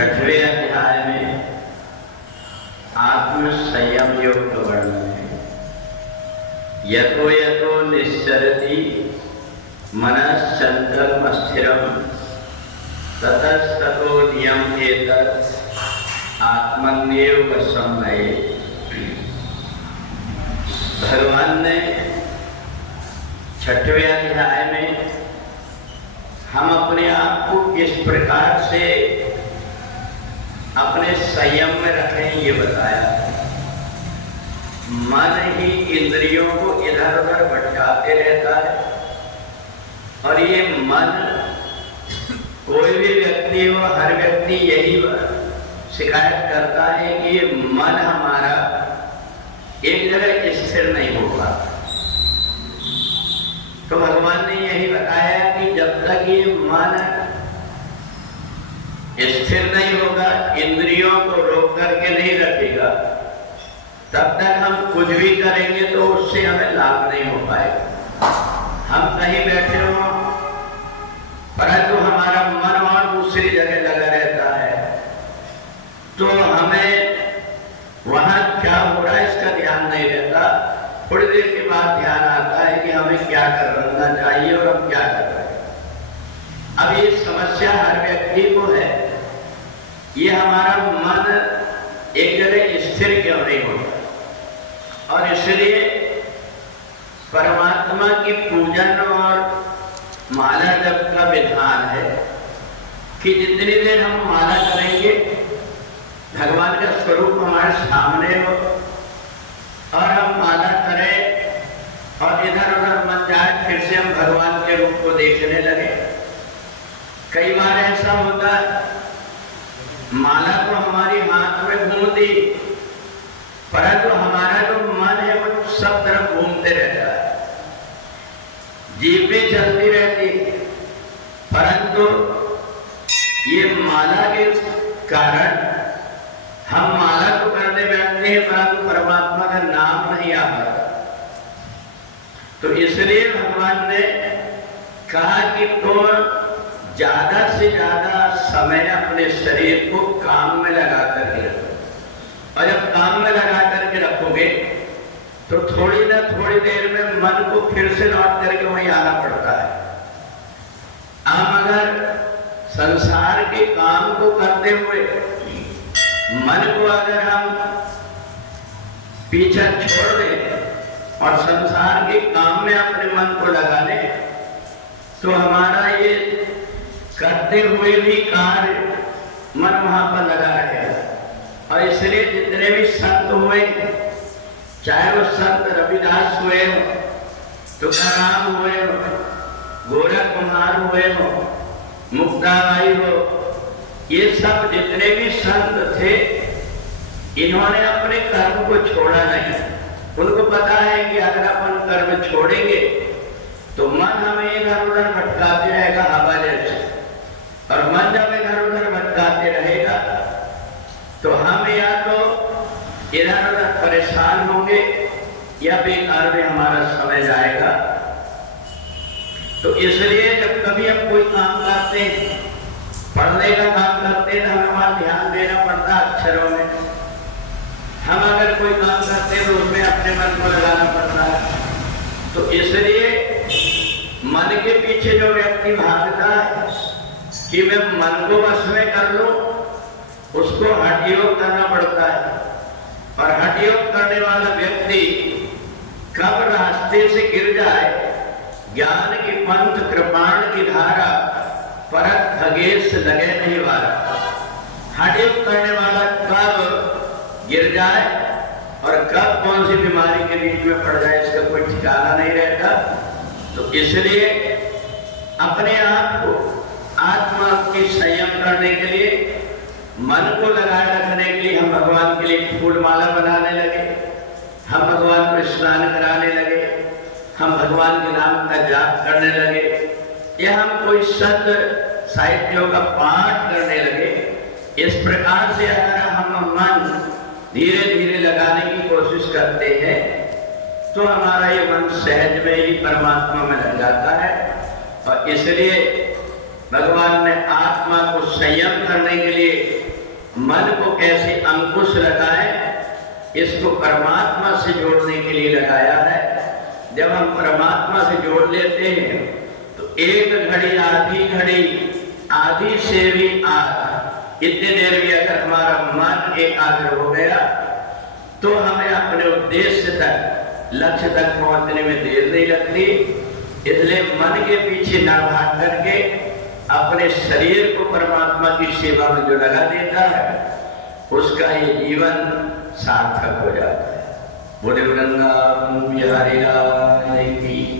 छठवें अध्याय में आत्म संयम योग का वर्णन है। यतो यतो निश्चरति मनः चंचलम स्थिरम ततस्ततो नियम्येतत् आत्मन्येव वशमये। भगवान ने छठवें अध्याय में हम अपने आप को किस प्रकार से अपने संयम में रखें ये बताया। मन ही इंद्रियों को इधर उधर भटकाते रहता है और ये मन, कोई भी व्यक्ति हो, हर व्यक्ति यही शिकायत करता है कि ये मन हमारा एक जगह स्थिर नहीं हो पाता। तो भगवान ने यही बताया कि जब तक ये मन स्थिर नहीं होगा, इंद्रियों को रोक करके नहीं रखेगा, तब तक हम कुछ भी करेंगे तो उससे हमें लाभ नहीं हो पाएगा। हम कहीं बैठे हों परंतु हमारा मन और दूसरी जगह लगा रहता है, तो हमें वहां क्या हो रहा है इसका ध्यान नहीं रहता। थोड़ी देर के बाद ध्यान आता है कि हमें क्या करना चाहिए और हम क्या कर रहे हैं। अब ये समस्या हर व्यक्ति को है, ये हमारा मन एक जगह स्थिर क्यों नहीं होता। और इसलिए परमात्मा की पूजन और माला जप का विधान है कि जितनी देर हम माला करेंगे, भगवान का स्वरूप हमारे सामने हो और हम माला करें और इधर उधर मन जाए, फिर से हम भगवान के रूप को देखने लगे। कई बार ऐसा होता है, माला तो हमारी हाथ में घूम दी, परंतु हमारा जो मन है वो सब तरफ घूमते रहता है। जीभ भी चलती रहती, परंतु ये माला के कारण हम माला तो करने बैठते हैं परंतु परमात्मा का नाम नहीं आ पाता। तो इसलिए भगवान ने कहा कि तुम ज्यादा से ज्यादा समय अपने शरीर को काम में लगा करके रखो। और जब काम में लगा करके रखोगे तो थोड़ी ना थोड़ी देर में मन को फिर से लौट करके वहीं आना पड़ता है। हम अगर संसार के काम को करते हुए मन को अगर हम पीछे छोड़ दें और संसार के काम में अपने मन को लगा लें, तो हमारा ये करते हुए भी कार्य मन वहां पर लगा रहेगा। और इसलिए जितने भी संत हुए, चाहे वो संत रविदास हुए हो, तुकाराम हुए हो, गोरख कुमार हुए हो, मुक्ताबाई हो, ये सब जितने भी संत थे, इन्होंने अपने कर्म को छोड़ा नहीं। उनको पता है कि अगर अपन कर्म छोड़ेंगे तो मन हमें इधर उधर भटकाते रहेगा हवा जैसे, और मन जब इधर उधर भटकाते रहेगा तो हम या तो इधर उधर परेशान होंगे या बेकार में हमारा समय जाएगा। तो इसलिए जब कभी हम कोई काम करते हैं, पढ़ने का काम करते हैं, तो हमें वहां ध्यान देना पड़ता है अक्षरों में। हम अगर कोई काम करते हैं तो उसमें अपने मन को लगाना पड़ता है। तो इसलिए मन के पीछे जो व्यक्ति भागता है कि मैं मन को वश में कर लूं, उसको हठ योग करना पड़ता है। और हठ योग करने वाला व्यक्ति कब रास्ते से गिर जाए, ज्ञान की पंथ कृपाण की धारा परत खगेश लगे नहीं वाला। हठ योग करने वाला कब गिर जाए और कब कौन सी बीमारी के बीच में पड़ जाए इसका कोई ठिकाना नहीं रहता। तो इसलिए अपने आप को आत्मा की संयम करने के लिए, मन को लगाए रखने के लिए हम भगवान के लिए फूल माला बनाने लगे, हम भगवान को स्नान कराने लगे, हम भगवान के नाम का जाप करने लगे, या हम कोई सत्य साहित्यों का पाठ करने लगे। इस प्रकार से अगर हम मन धीरे धीरे लगाने की कोशिश करते हैं तो हमारा ये मन सहज में ही परमात्मा में लग जाता है। और इसलिए भगवान ने आत्मा को संयम करने के लिए मन को कैसे अंकुश लगाए, इसको परमात्मा से जोड़ने के लिए लगाया है। जब हम परमात्मा से जोड़ लेते हैं तो एक घड़ी आधी से भी आध इतनी देर भी अगर हमारा मन एकाग्र हो गया तो हमें अपने उद्देश्य तक, लक्ष्य तक पहुंचने में देर नहीं लगती। इसलिए मन के पीछे ना भाग करके अपने शरीर को परमात्मा की सेवा में जो लगा देता है उसका ये जीवन सार्थक हो जाता है। बोले वृंदावन बिहारी लाल की।